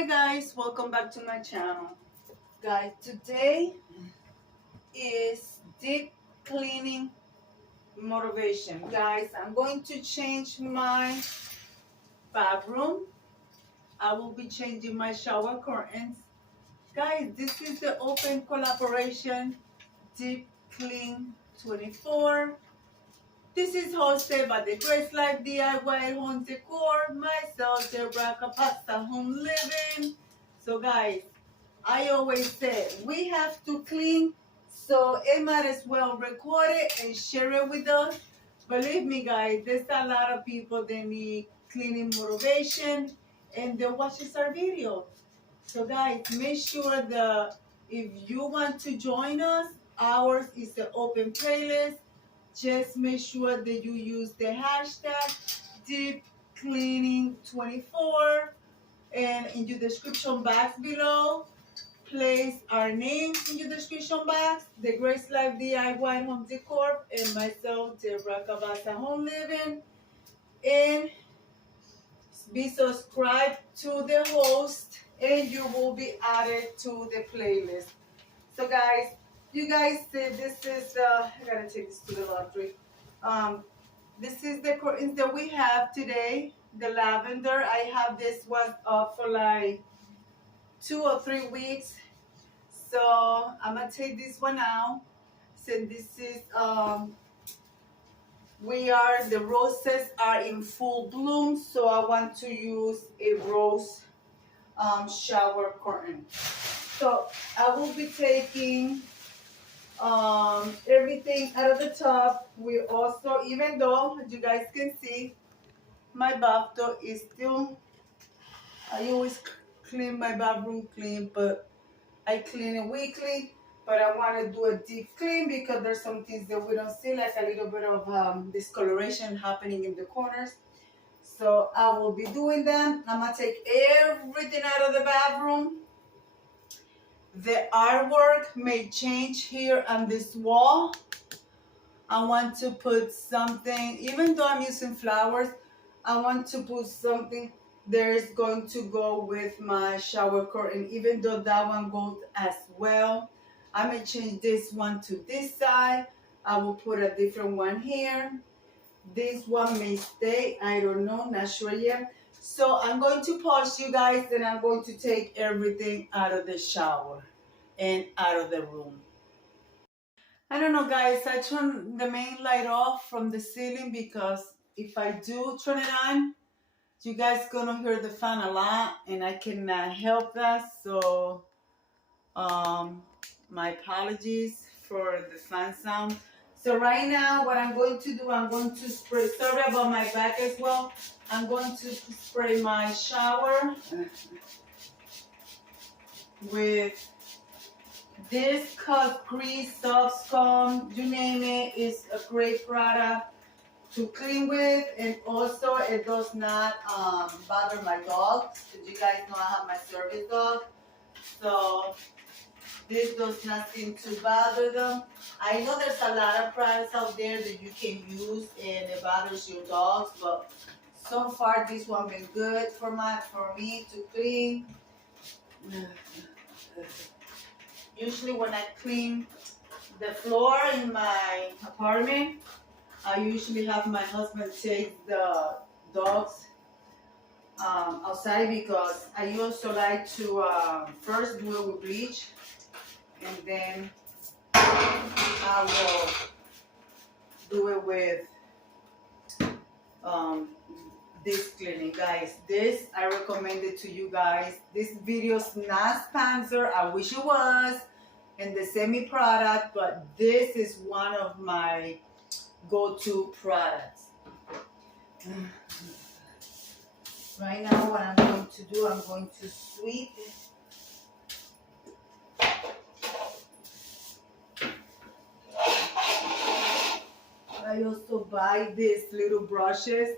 Hi guys, welcome back to my channel. Guys, today is deep cleaning motivation. Guys, I'm going to change my bathroom. I will be changing my shower curtains. Guys, this is the open collaboration Deep Clean 24. This is hosted by the Grace Life DIY Home Decor, myself, Deborah, Pasta Home Living. So guys, I always say we have to clean, so it might as well record it and share it with us. Believe me guys, there's a lot of people that need cleaning motivation and they watch our video. So guys, make sure that if you want to join us, ours is the open playlist. Just make sure that you use the hashtag DeepCleaning24, and in your description box below, place our names in your description box, the Grace Life DIY Home Decor, and myself, Deborah Cabasa Home Living, and be subscribed to the host, and you will be added to the playlist. So guys, you guys see this is I gotta take this to the laundry. This is the curtains that we have today. The lavender. I have this was up for like 2 or 3 weeks. So I'm gonna take this one out. So this is the roses are in full bloom, so I want to use a rose shower curtain. So I will be taking everything out of the top. We also, even though as you guys can see, my bathtub is still, I always clean my bathroom clean, but I clean it weekly. But I want to do a deep clean because there's some things that we don't see, like a little bit of discoloration happening in the corners. So I will be doing that. I'm gonna take everything out of the bathroom. The artwork may change here on this wall. I want to put something, even though I'm using flowers, I want to put something that is going to go with my shower curtain, even though that one goes as well. I may change this one to this side. I will put a different one here. This one may stay, I don't know, not sure yet. So I'm going to pause you guys, and I'm going to take everything out of the shower and out of the room. I don't know guys, I turn the main light off from the ceiling because if I do turn it on, you guys gonna hear the fan a lot and I cannot help that. So my apologies for the fan sound. So right now what I'm going to do, I'm going to spray, sorry about my back as well, I'm going to spray my shower with this cut grease, soft scum, you name it, is a great product to clean with, and also it does not bother my dogs. As you guys know, I have my service dog, so this does not seem to bother them. I know there's a lot of products out there that you can use and it bothers your dogs, but so far this one been good for me to clean. Usually when I clean the floor in my apartment, I usually have my husband take the dogs outside because I also like to first do it with bleach, and then I will do it with this cleaning. Guys, this I recommend it to you guys. This video's not sponsored. I wish it was, and the semi product, but this is one of my go-to products. Right now what I'm going to do, I'm going to sweep. I also buy these little brushes.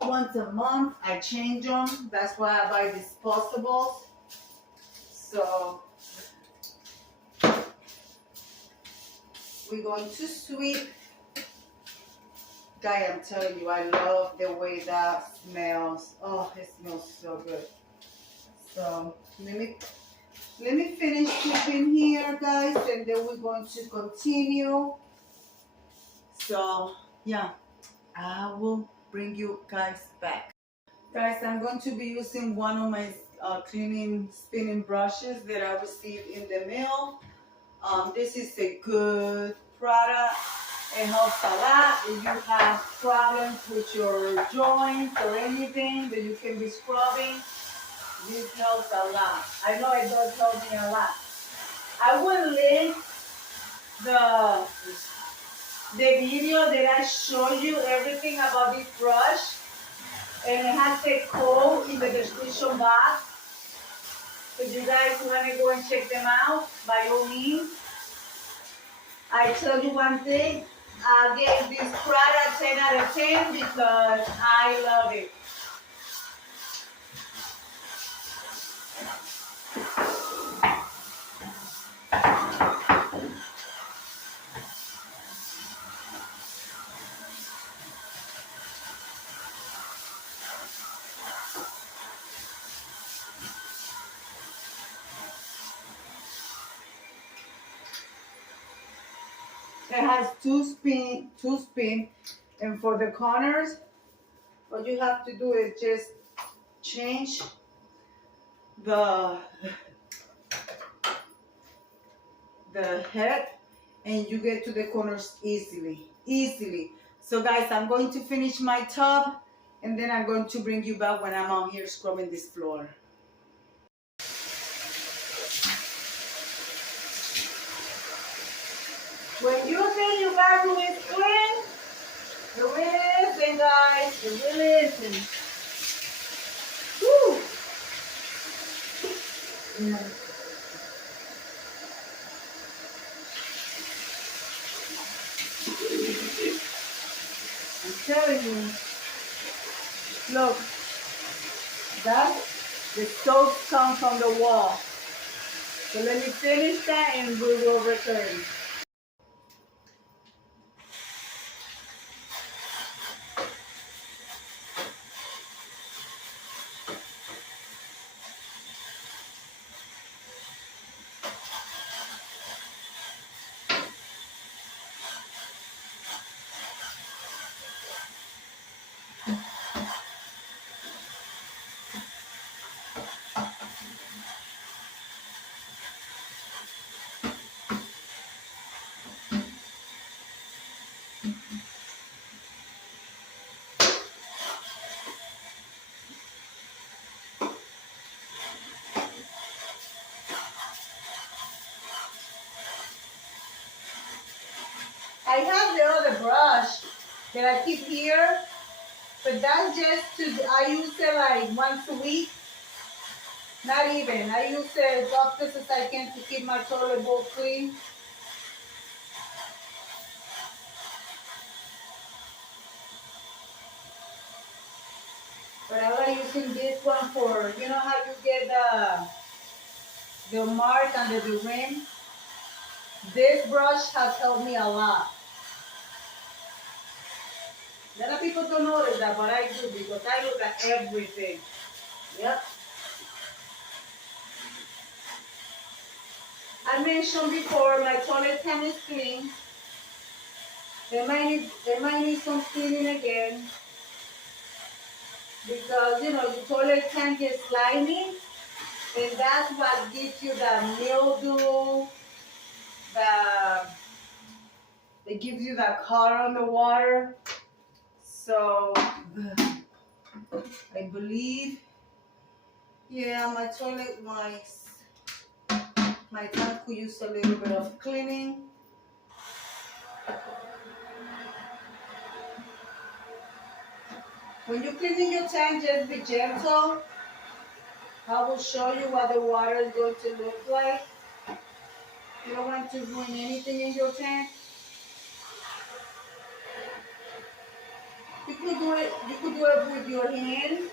Once a month I change them. That's why I buy disposables. So we're going to sweep. Guy, I'm telling you, I love the way that smells. Oh, it smells so good. So let me finish clipping here, guys, and then we're going to continue. So yeah, I will bring you guys back. Guys, I'm going to be using one of my cleaning spinning brushes that I received in the mail. This is a good product. It helps a lot if you have problems with your joints or anything that you can be scrubbing. This helps a lot. I know it does help me a lot. I will link the video that I show you everything about this brush, and it has a code in the description box. If you guys want to go and check them out, by all means. I tell you one thing, I gave this product 10 out of 10 because I love it. It has two spin, and for the corners, what you have to do is just change the head, and you get to the corners easily. So guys, I'm going to finish my tub, and then I'm going to bring you back when I'm out here scrubbing this floor. When you think your bathroom is clean, it really isn't, guys. It really isn't. Woo! Yeah. I'm telling you. Look, the soap comes from the wall. So let me finish that and we will return. I have the other brush that I keep here, but that's just I use it like once a week. Not even. I use it as often as I can to keep my toilet bowl clean. But I like using this one for, you know how you get the mark under the rim? This brush has helped me a lot. A lot of people don't notice that, but I do because I look at everything. Yep. I mentioned before my toilet pan is clean. They might need some cleaning again because you know your toilet can get slimy, and that's what gives you the mildew. It gives you that color on the water. So I believe, yeah, my toilet my tank could use a little bit of cleaning. When you're cleaning your tank, just be gentle. I will show you what the water is going to look like. You don't want to ruin anything in your tank. You could do it with your hand.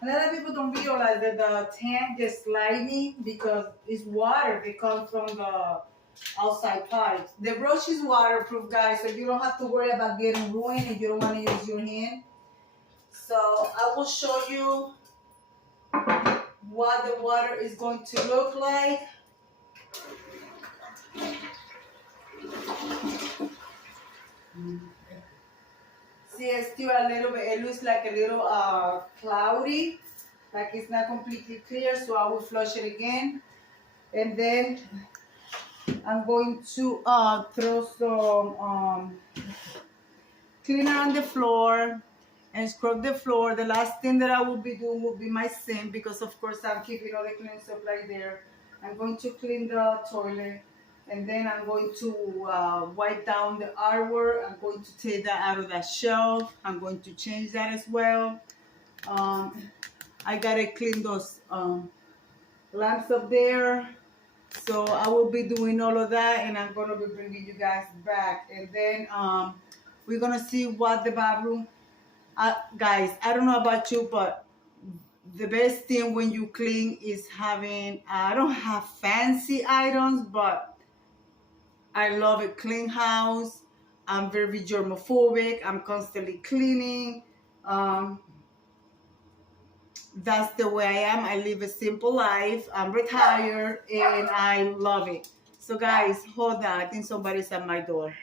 A lot of people don't realize that the tank gets slimy because it's water that comes from outside pipes. The brush is waterproof, guys, so you don't have to worry about getting ruined if you don't want to use your hand. So I will show you what the water is going to look like. See, it's still a little bit, it looks like a little cloudy, like it's not completely clear, so I will flush it again. And then I'm going to throw some cleaner on the floor and scrub the floor. The last thing that I will be doing will be my sink, because of course I'm keeping all the cleaning supply there. I'm going to clean the toilet, and then I'm going to wipe down the artwork. I'm going to take that out of that shelf. I'm going to change that as well. I gotta clean those lamps up there. So I will be doing all of that, and I'm gonna be bringing you guys back. And then we're gonna see what the bathroom, guys, I don't know about you, but the best thing when you clean is having, I don't have fancy items, but I love a clean house. I'm very germophobic. I'm constantly cleaning. That's the way I am. I live a simple life. I'm retired and I love it. So guys, hold on. I think somebody's at my door.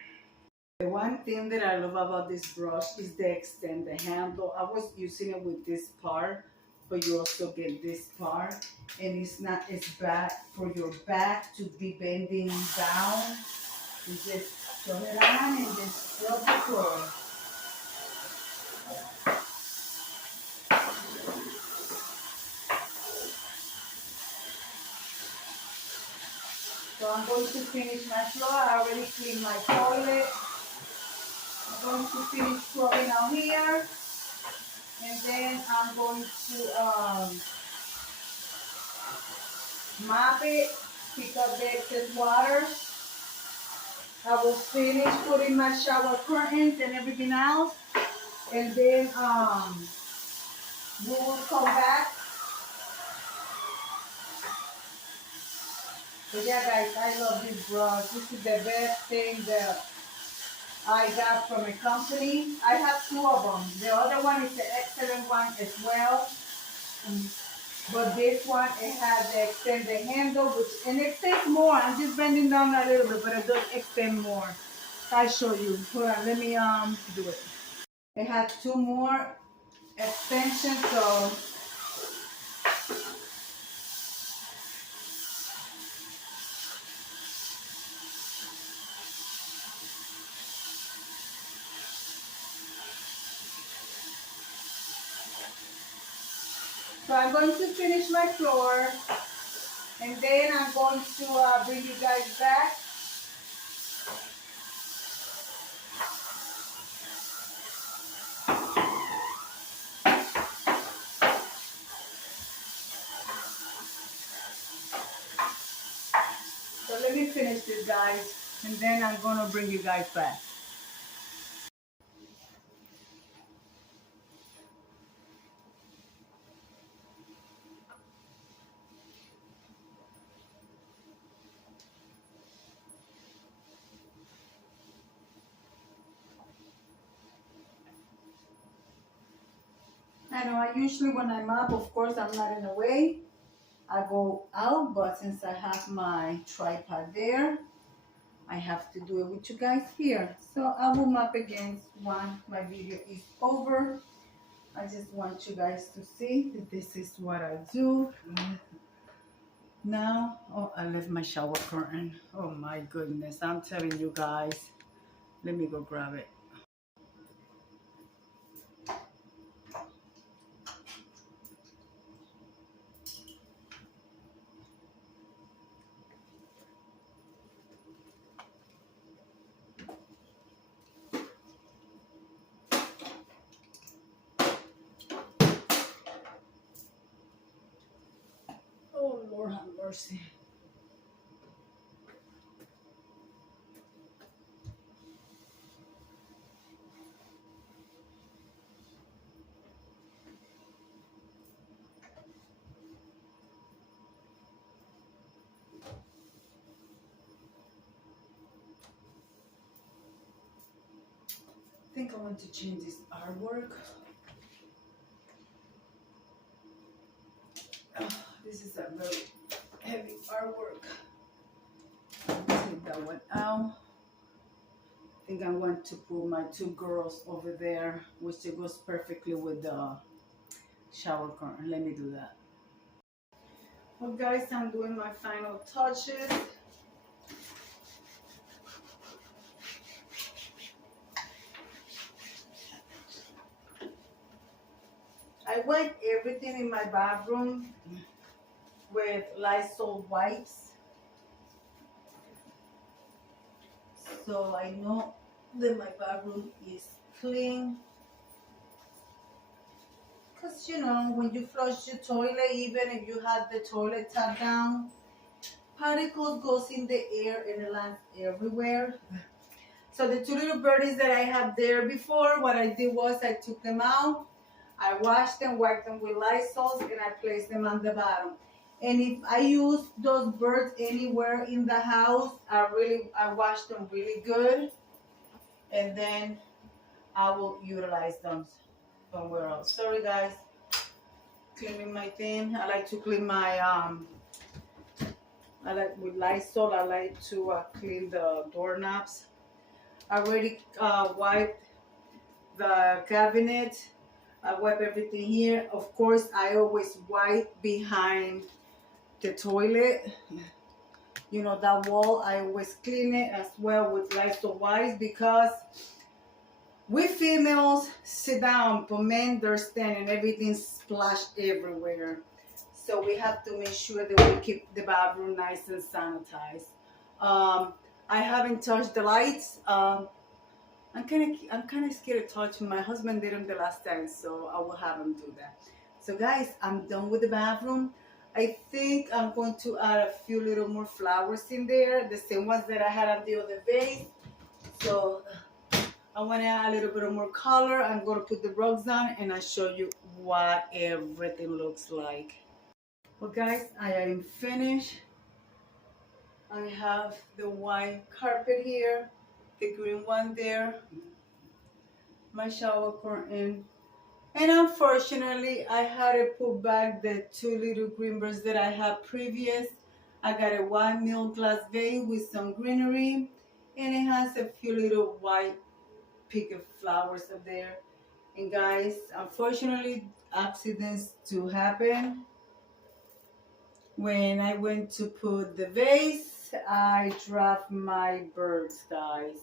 The one thing that I love about this brush is the extend, the handle. I was using it with this part, but you also get this part, and it's not as bad for your back to be bending down. You just turn it on and just scrub the floor. So I'm going to finish my floor. I already cleaned my toilet. I'm going to finish scrubbing out here, and then I'm going to mop it, pick up the excess water. I will finish putting my shower curtains and everything else, and then we will come back. But yeah, guys, I love this brush. This is the best thing that I got from a company. I have two of them. The other one is an excellent one as well. But this one, it has the extended handle, and it extends more. I'm just bending down a little bit, but it does extend more. I'll show you. Hold on, let me do it. It has two more extensions, so I'm going to finish my floor, and then I'm going to bring you guys back. So let me finish this, guys, and then I'm going to bring you guys back. I know I usually, when I mop, of course, I'm not in the way. I go out, but since I have my tripod there, I have to do it with you guys here. So I will mop again once my video is over. I just want you guys to see that this is what I do. Now, oh, I left my shower curtain. Oh my goodness, I'm telling you guys. Let me go grab it. Oh, Lord have mercy. I think I want to change this artwork. Oh, this is a very heavy artwork. Take that one out. I think I want to put my two girls over there, which it goes perfectly with the shower curtain. Let me do that. Well, guys, I'm doing my final touches. I wipe everything in my bathroom with Lysol wipes, so I know that my bathroom is clean. Because, you know, when you flush your toilet, even if you have the toilet tap down, particles goes in the air and it lands everywhere. So the two little birdies that I have there before, what I did was I took them out, I washed them, wiped them with Lysol, and I placed them on the bottom. And if I use those birds anywhere in the house, I wash them really good, and then I will utilize them somewhere else. Sorry guys, cleaning my thing. I like to clean my I like with Lysol. I like to clean the doorknobs. I already wiped the cabinet. I wipe everything here. Of course, I always wipe behind the toilet. You know, that wall, I always clean it as well with Lysol wipes, because we females sit down, but men, they're standing, everything splashed everywhere. So we have to make sure that we keep the bathroom nice and sanitized. I haven't touched the lights. I'm kind of scared to touch them. My husband did them the last time, so I will have him do that. So guys, I'm done with the bathroom. I think I'm going to add a few little more flowers in there, the same ones that I had on the other vase. So I want to add a little bit of more color. I'm going to put the rugs on and I'll show you what everything looks like. Well guys, I am finished. I have the white carpet here, the green one there, my shower curtain, and unfortunately I had to put back the two little green birds that I had previous. I got a white milk glass vase with some greenery, and it has a few little white picket flowers up there. And guys, unfortunately accidents do happen. When I went to put the vase, I dropped my birds, guys.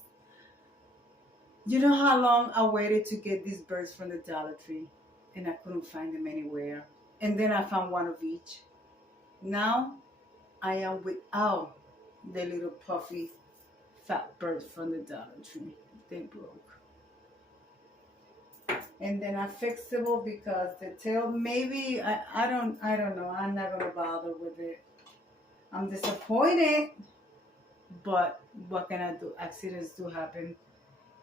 You know how long I waited to get these birds from the Dollar Tree, and I couldn't find them anywhere. And then I found one of each. Now I am without the little puffy fat birds from the Dollar Tree. They broke. And then I fixed them because the tail, maybe I don't know. I'm not gonna bother with it. I'm disappointed, but what can I do? Accidents do happen.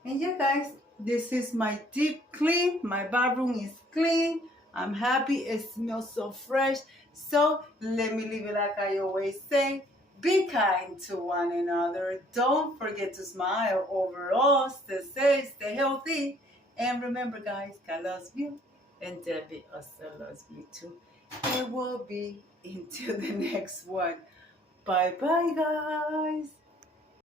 And yeah guys, this is my deep clean. My bathroom is clean. I'm happy. It smells so fresh. So let me leave it like I always say. Be kind to one another. Don't forget to smile. Overall, stay safe, stay healthy. And remember guys, God loves you. And Debbie also loves you too. It will be until the next one. Bye bye guys.